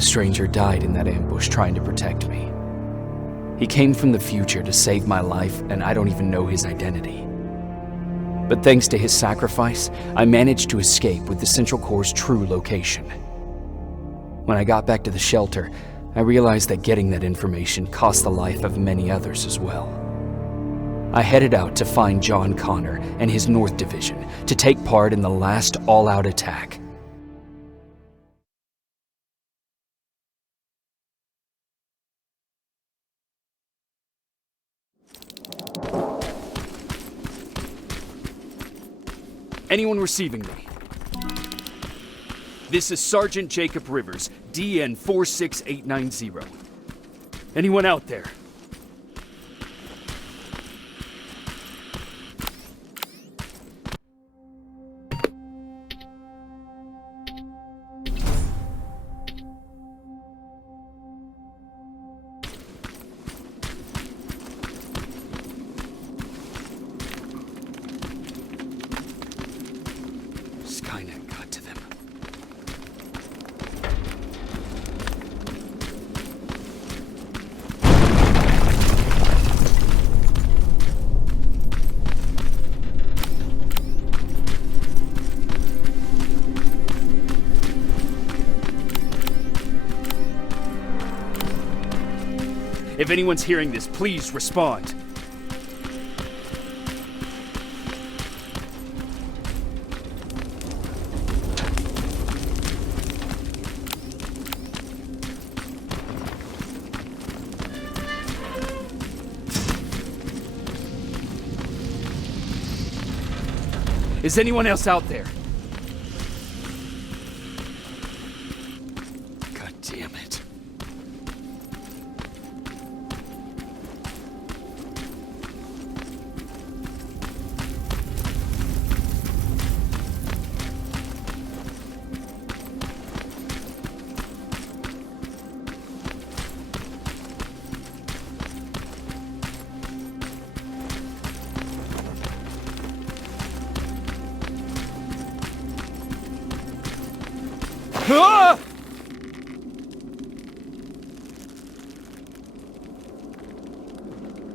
The stranger died in that ambush trying to protect me. He came from the future to save my life, and I don't even know his identity. But thanks to his sacrifice, I managed to escape with the Central Core's true location. When I got back to the shelter, I realized that getting that information cost the life of many others as well. I headed out to find John Connor and his North Division to take part in the last all-out attack. Anyone receiving me? This is Sergeant Jacob Rivers, DN 46890. Anyone out there? Skynet got to them. If anyone's hearing this, please respond. Is anyone else out there? God damn it. Ah!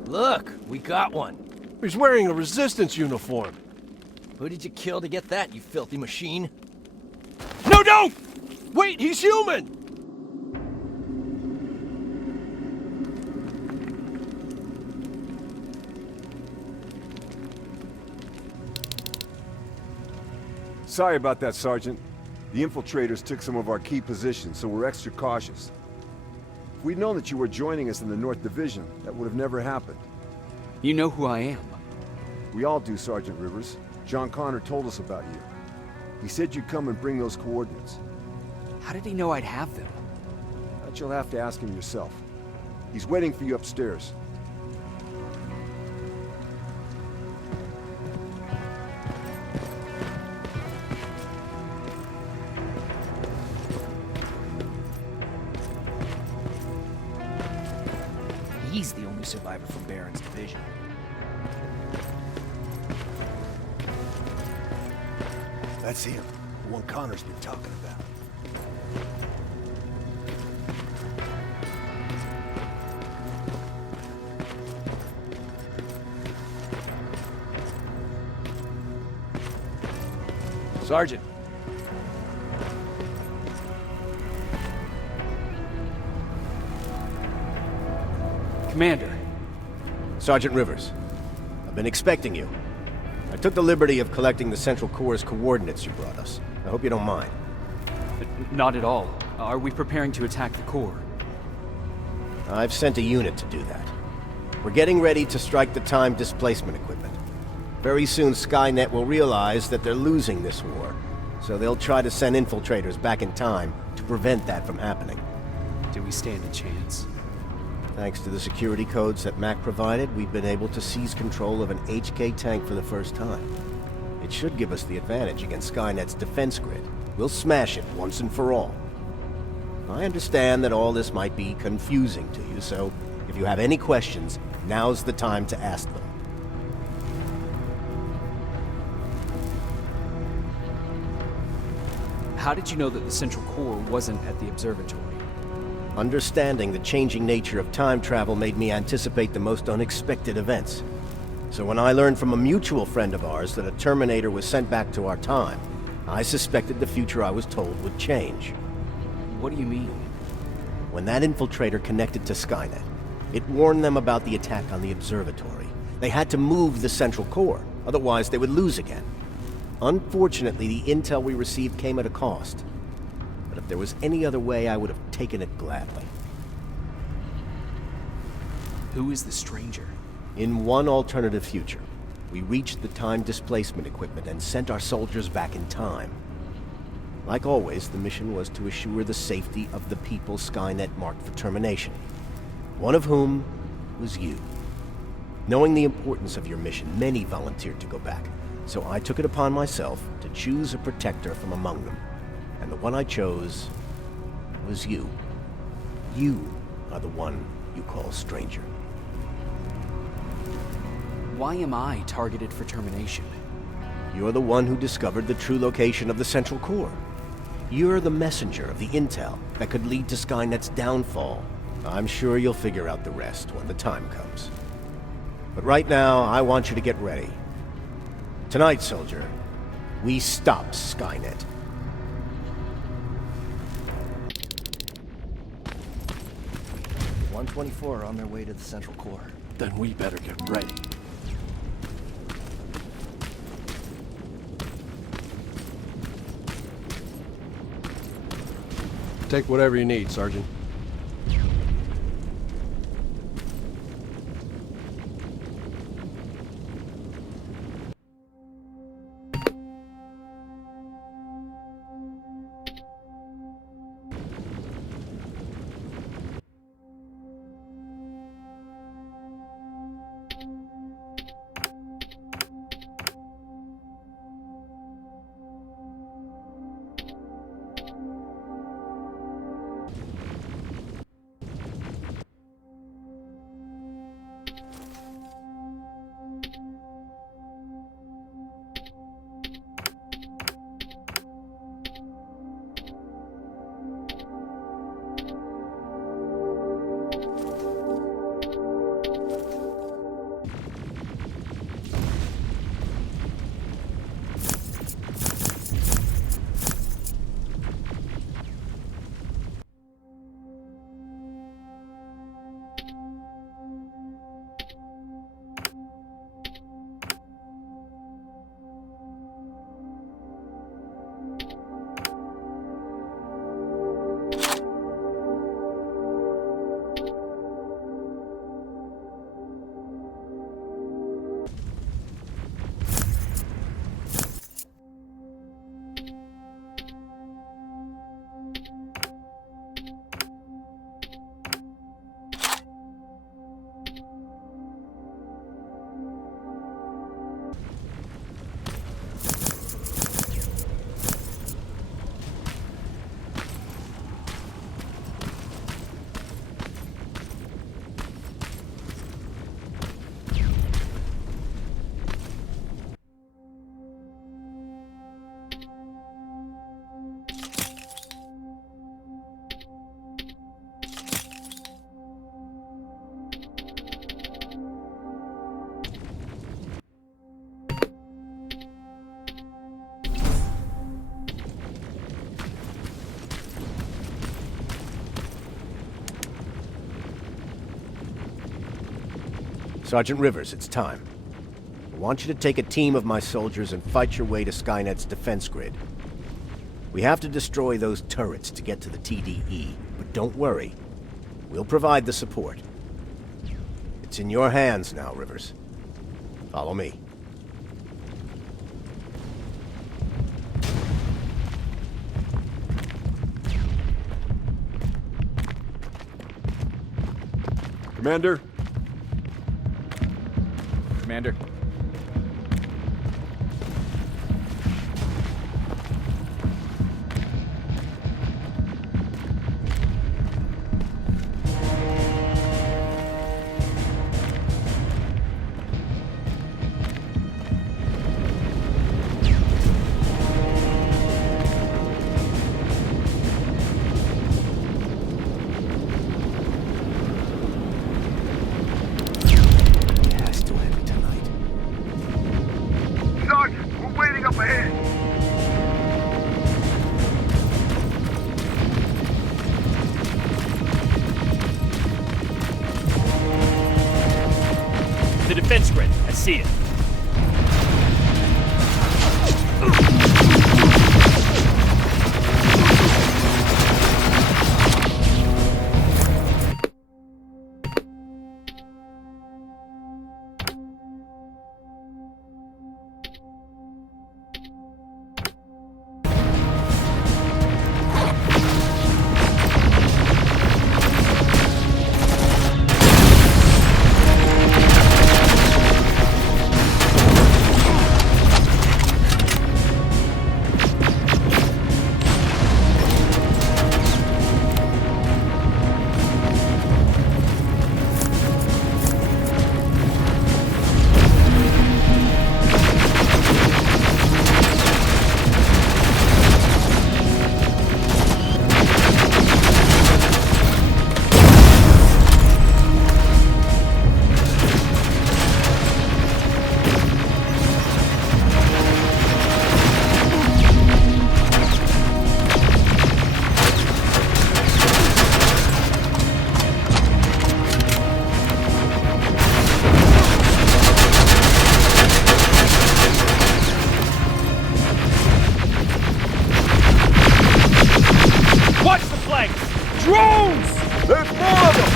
Look, we got one. He's wearing a resistance uniform. Who did you kill to get that, you filthy machine? No, don't! Wait, he's human! Sorry about that, Sergeant. The infiltrators took some of our key positions, so we're extra cautious. If we'd known that you were joining us in the North Division, that would have never happened. You know who I am. We all do, Sergeant Rivers. John Connor told us about you. He said you'd come and bring those coordinates. How did he know I'd have them? That you'll have to ask him yourself. He's waiting for you upstairs. He's the only survivor from Baron's division. That's him, the one Connor's been talking about. Sergeant. Commander. Sergeant Rivers, I've been expecting you. I took the liberty of collecting the Central Core's coordinates you brought us. I hope you don't mind. Not at all. Are we preparing to attack the core? I've sent a unit to do that. We're getting ready to strike the time displacement equipment. Very soon Skynet will realize that they're losing this war, so they'll try to send infiltrators back in time to prevent that from happening. Do we stand a chance? Thanks to the security codes that Mac provided, we've been able to seize control of an HK tank for the first time. It should give us the advantage against Skynet's defense grid. We'll smash it once and for all. I understand that all this might be confusing to you, so if you have any questions, now's the time to ask them. How did you know that the Central Core wasn't at the observatory? Understanding the changing nature of time travel made me anticipate the most unexpected events. So when I learned from a mutual friend of ours that a Terminator was sent back to our time, I suspected the future I was told would change. What do you mean? When that infiltrator connected to Skynet, it warned them about the attack on the observatory. They had to move the central core, otherwise they would lose again. Unfortunately, the intel we received came at a cost. But if there was any other way, I would have taken it gladly. Who is the stranger? In one alternative future, we reached the time displacement equipment and sent our soldiers back in time. Like always, the mission was to assure the safety of the people Skynet marked for termination. One of whom was you. Knowing the importance of your mission, many volunteered to go back, so I took it upon myself to choose a protector from among them. And the one I chose was you. You are the one you call stranger. Why am I targeted for termination? You're the one who discovered the true location of the central core. You're the messenger of the intel that could lead to Skynet's downfall. I'm sure you'll figure out the rest when the time comes. But right now, I want you to get ready. Tonight, soldier, we stop Skynet. $124 are on their way to the central core. Then we better get ready. Take whatever you need, Sergeant. Sergeant Rivers, it's time. I want you to take a team of my soldiers and fight your way to Skynet's defense grid. We have to destroy those turrets to get to the TDE, but don't worry. We'll provide the support. It's in your hands now, Rivers. Follow me. Commander? Commander. see it. Drones! There's more of them!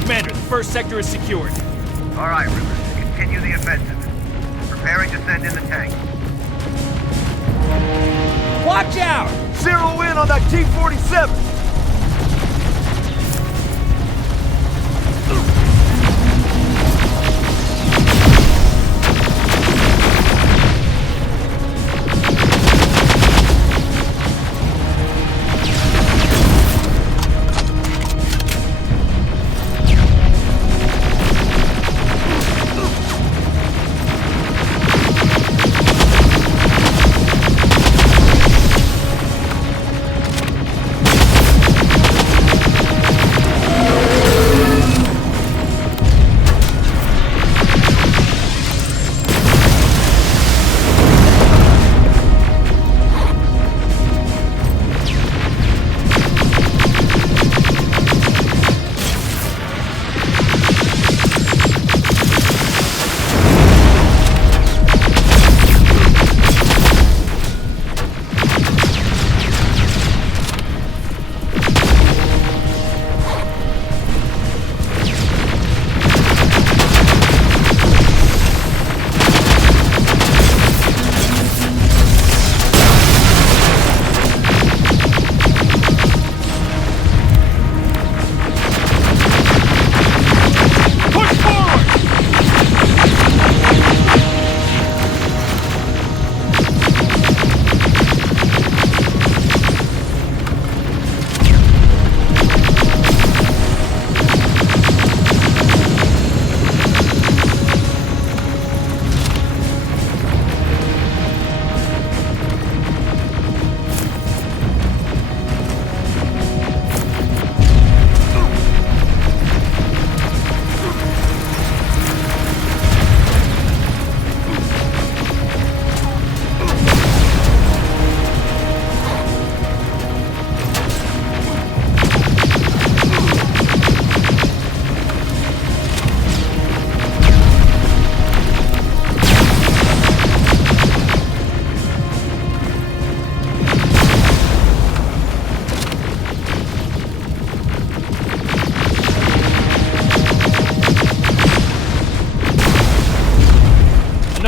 Commander, the first sector is secured. All right, Rivers. Continue the offensive. Preparing to send in the tank. Watch out! Zero in on that T-47!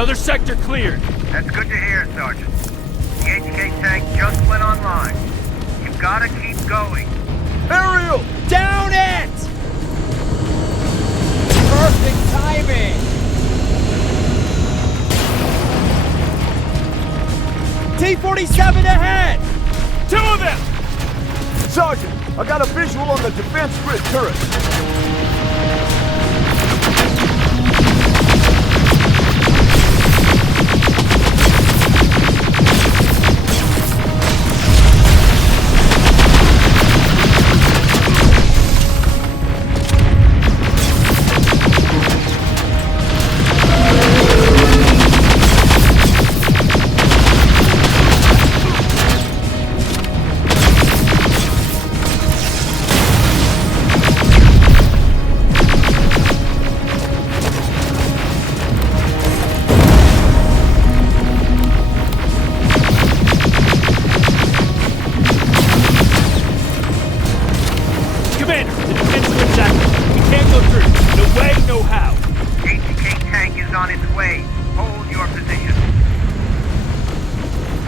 Another sector cleared. That's good to hear, Sergeant. The HK tank just went online. You've got to keep going. Aerial! Down it! Perfect timing! T-47 ahead! Two of them! Sergeant, I got a visual on the defense grid turret. way, no how. HK tank is on its way. Hold your position.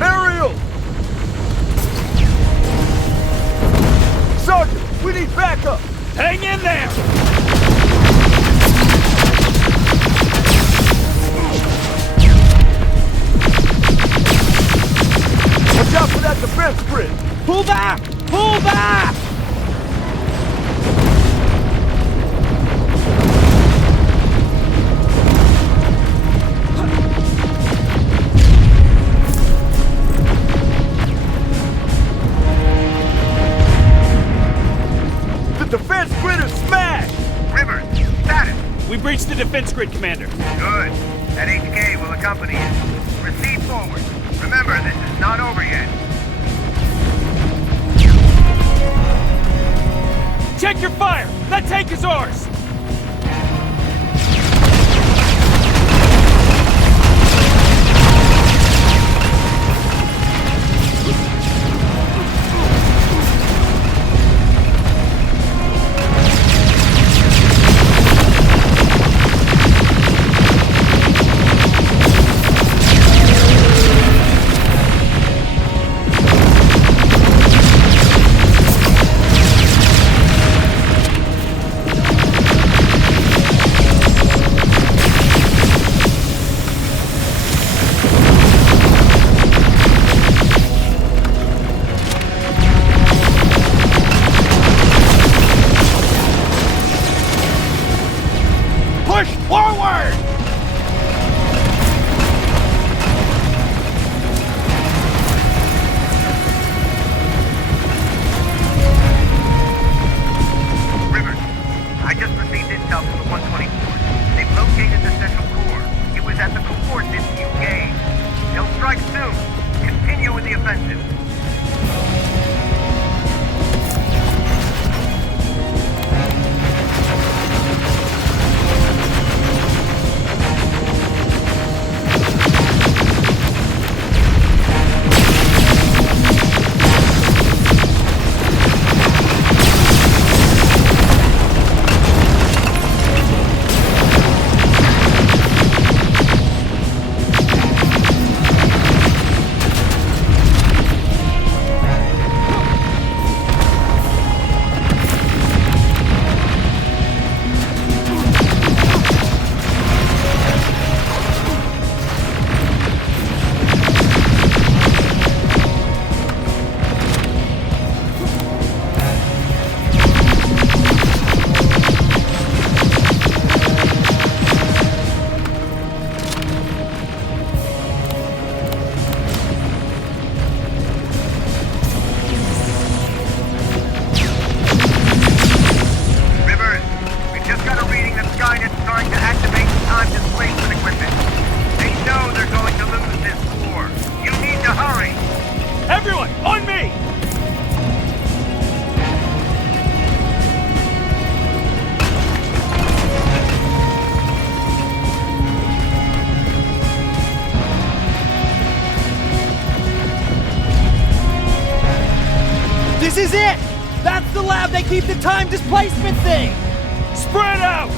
Aerial! Sergeant, we need backup! Hang in there! Watch out for that defense grid! Pull back! Pull back! The defense grid is smashed! Rivers, status. We breached the defense grid, Commander. Good. That HK will accompany you. Proceed forward. Remember, this is not over yet. Check your fire! That tank is ours! Push forward! Rivers, I just received intel from the 124. They've located the central core. It was at the coordinates you gave. They'll strike soon. Continue with the offensive. Everyone, on me! This is it! That's the lab they keep the time displacement thing! Spread out!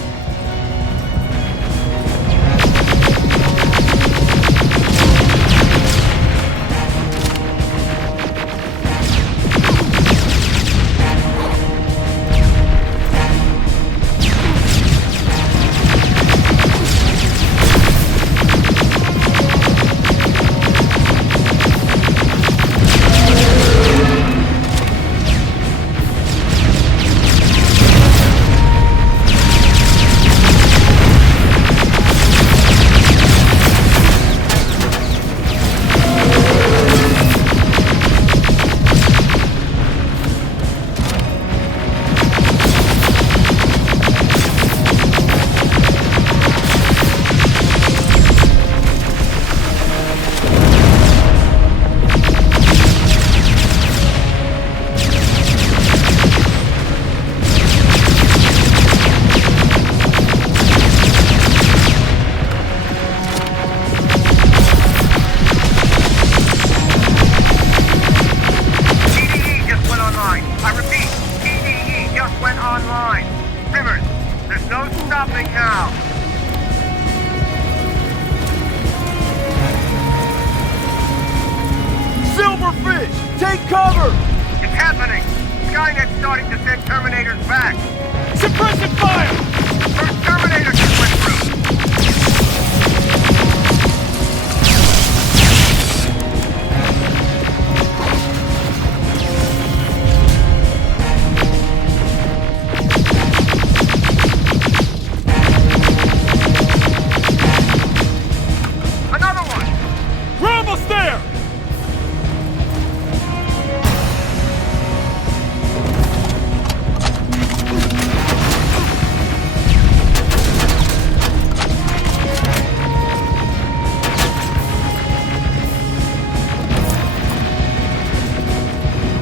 stopping now. Silverfish, take cover! It's happening. Skynet's starting to send Terminators back. Suppressive fire! First Terminator just went through. Another one! We're almost there!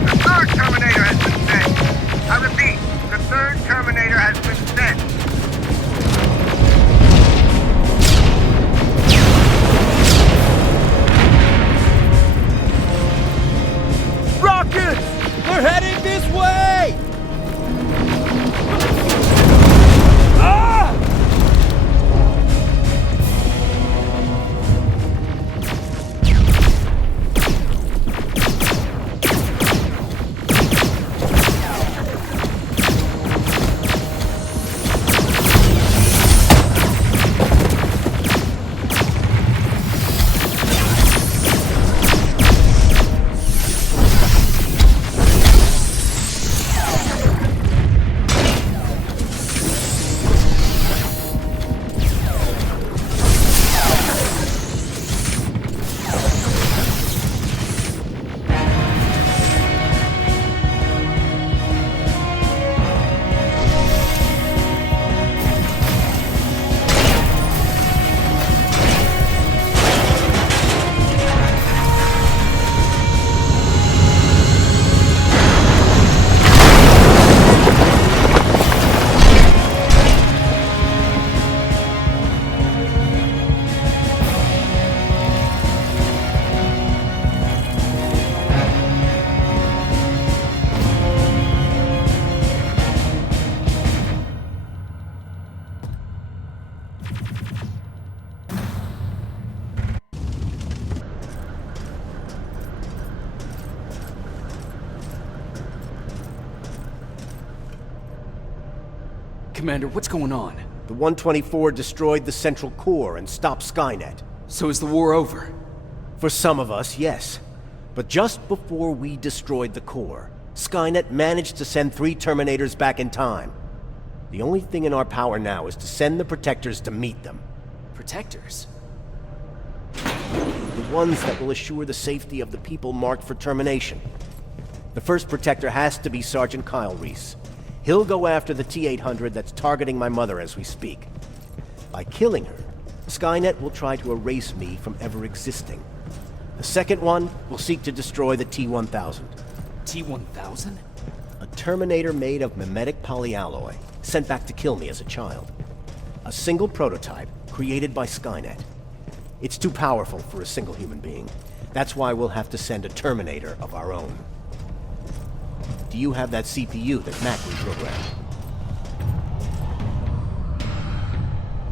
The third Terminator has been sent. I repeat, the third Terminator has been sent. Rockets! They're heading this way! Ah! Commander, what's going on? The 124 destroyed the central core and stopped Skynet. So is the war over? For some of us, yes. But just before we destroyed the core, Skynet managed to send 3 Terminators back in time. The only thing in our power now is to send the Protectors to meet them. Protectors? The ones that will assure the safety of the people marked for termination. The first Protector has to be Sergeant Kyle Reese. He'll go after the T-800 that's targeting my mother as we speak. By killing her, Skynet will try to erase me from ever existing. The second one will seek to destroy the T-1000. T-1000? A Terminator made of mimetic polyalloy, sent back to kill me as a child. A single prototype created by Skynet. It's too powerful for a single human being. That's why we'll have to send a Terminator of our own. Do you have that CPU that Mac reprogrammed?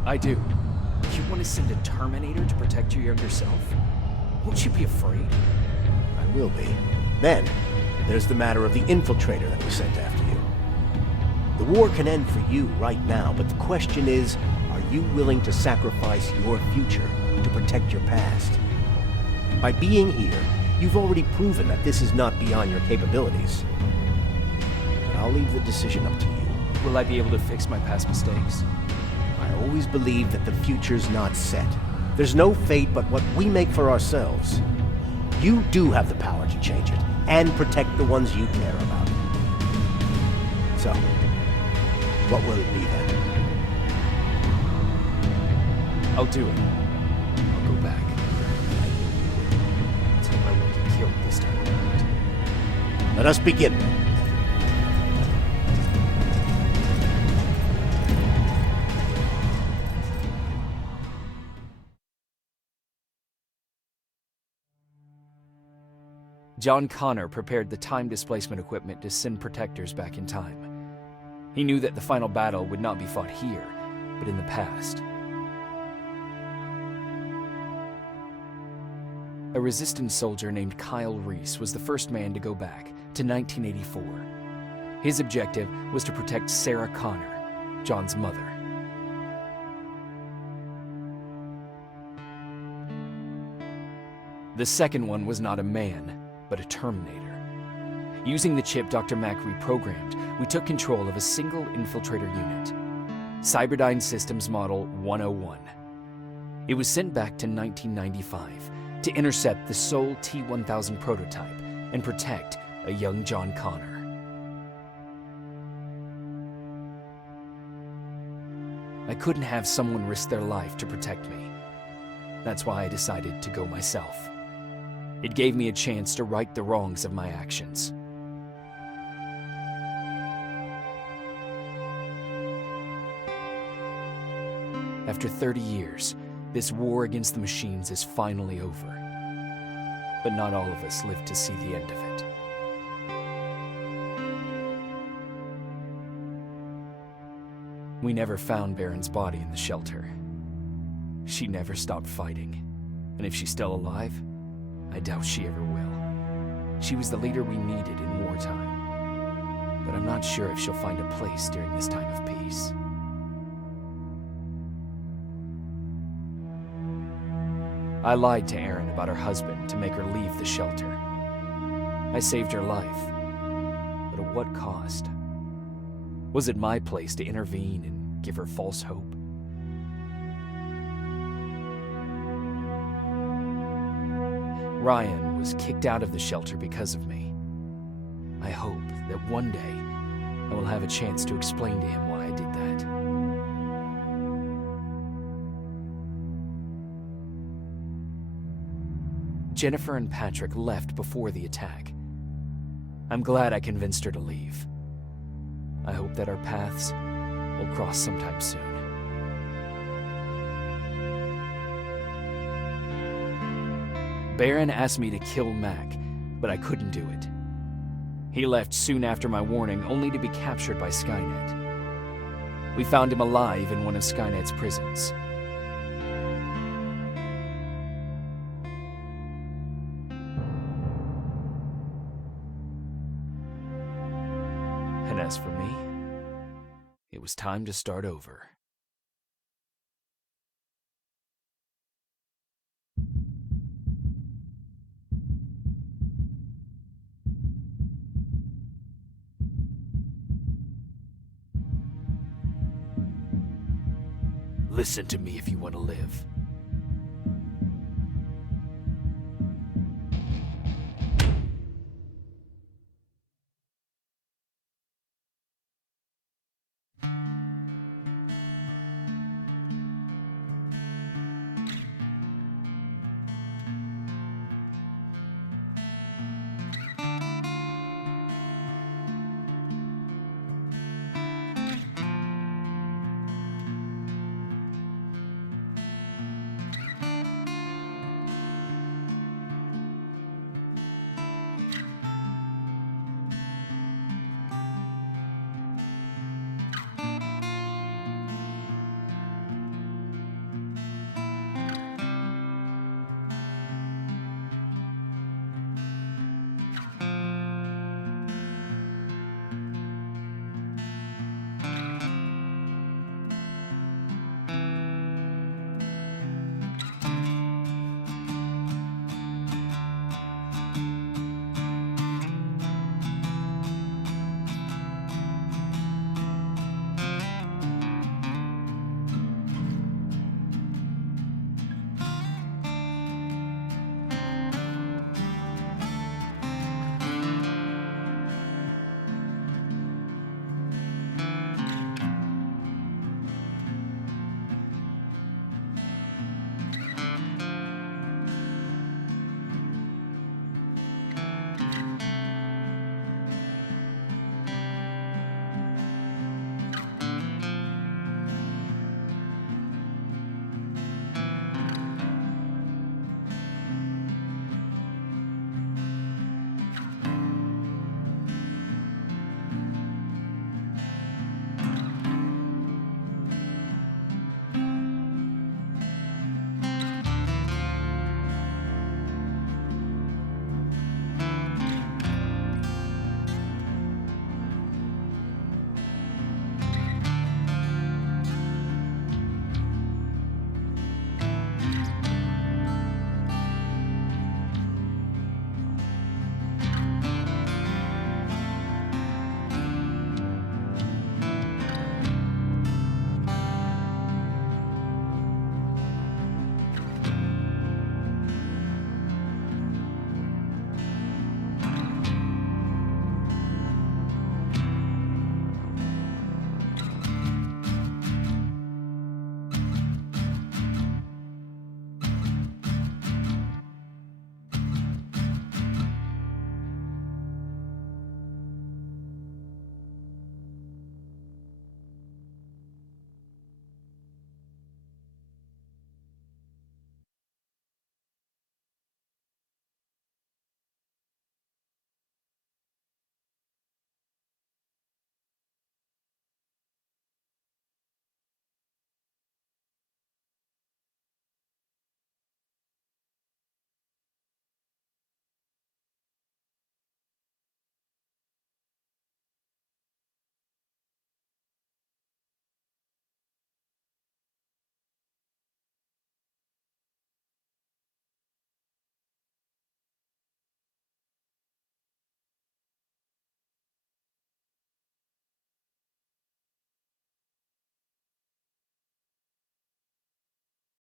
I do. You want to send a Terminator to protect your younger self? Won't you be afraid? I will be. Then, there's the matter of the infiltrator that was sent after you. The war can end for you right now, but the question is, are you willing to sacrifice your future to protect your past? By being here, you've already proven that this is not beyond your capabilities. But I'll leave the decision up to you. Will I be able to fix my past mistakes? I always believe that the future's not set. There's no fate but what we make for ourselves. You do have the power to change it, and protect the ones you care about. So, what will it be then? I'll do it. I'll go back. Let's hope I won't get killed this time around. Let us begin. John Connor prepared the time displacement equipment to send protectors back in time. He knew that the final battle would not be fought here, but in the past. A resistance soldier named Kyle Reese was the first man to go back to 1984. His objective was to protect Sarah Connor, John's mother. The second one was not a man, but a Terminator. Using the chip Dr. Mack reprogrammed, we took control of a single infiltrator unit, Cyberdyne Systems Model 101. It was sent back to 1995 to intercept the sole T-1000 prototype and protect a young John Connor. I couldn't have someone risk their life to protect me. That's why I decided to go myself. It gave me a chance to right the wrongs of my actions. After 30 years, this war against the machines is finally over. But not all of us lived to see the end of it. We never found Baron's body in the shelter. She never stopped fighting, and if she's still alive, I doubt she ever will. She was the leader we needed in wartime, but I'm not sure if she'll find a place during this time of peace. I lied to Erin about her husband to make her leave the shelter. I saved her life, but at what cost? Was it my place to intervene and give her false hope? Ryan was kicked out of the shelter because of me. I hope that one day I will have a chance to explain to him why I did that. Jennifer and Patrick left before the attack. I'm glad I convinced her to leave. I hope that our paths will cross sometime soon. Baron asked me to kill Mac, but I couldn't do it. He left soon after my warning, only to be captured by Skynet. We found him alive in one of Skynet's prisons. And as for me, it was time to start over. Listen to me if you want to live.